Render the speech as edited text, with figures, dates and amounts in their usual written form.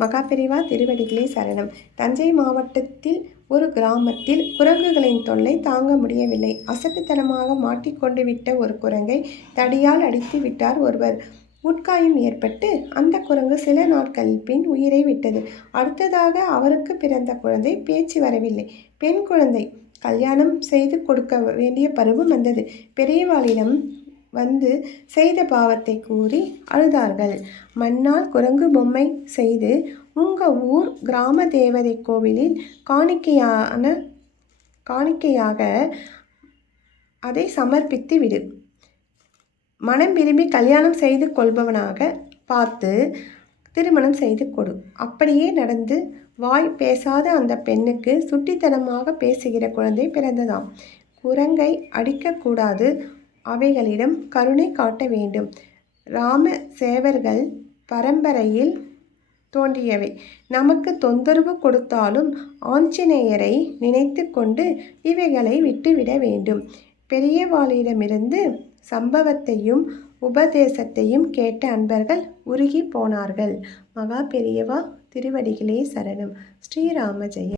மகாபெரிவா திருவடிகளே சரணம். தஞ்சை மாவட்டத்தில் ஒரு கிராமத்தில் குரங்குகளின் தொல்லை தாங்க முடியவில்லை. அசட்டுத்தனமாக மாட்டிக்கொண்டு விட்ட ஒரு குரங்கை தடியால் அடித்து விட்டார் ஒருவர். உட்காயம் ஏற்பட்டு அந்த குரங்கு சில நாட்களில் பின் உயிரை விட்டது. அடுத்ததாக அவருக்கு பிறந்த குழந்தை பேச்சு வரவில்லை. பெண் குழந்தை. கல்யாணம் செய்து கொடுக்க வேண்டிய பருவம் வந்தது. பெரியவாளிடம் வந்து செய்த பாவத்தை கூறி அழுதார்கள். மண்ணால் குரங்கு பொம்மை செய்து உங்க ஊர் கிராம தேவதை கோவிலில் காணிக்கையாக அதை சமர்ப்பித்து விடு. மனம் விரும்பி கல்யாணம் செய்து கொள்பவனாக பார்த்து திருமணம் செய்து கொடு. அப்படியே நடந்து வாய் பேசாத அந்த பெண்ணுக்கு சுட்டித்தனமாக பேசுகிற குழந்தை பிறந்ததாம். குரங்கை அடிக்கக்கூடாது, அவைகளிடம் கருணை காட்ட வேண்டும். ராம சேவர்கள் பரம்பரையில் தோன்றியவை. நமக்கு தொந்தரவு கொடுத்தாலும் ஆஞ்சநேயரை நினைத்து கொண்டு இவைகளை விட்டுவிட வேண்டும். பெரியவாளிடமிருந்து சம்பவத்தையும் உபதேசத்தையும் கேட்ட அன்பர்கள் உருகி போனார்கள். மகா பெரியவா திருவடிகளே சரணம். ஸ்ரீராம ஜெயம்.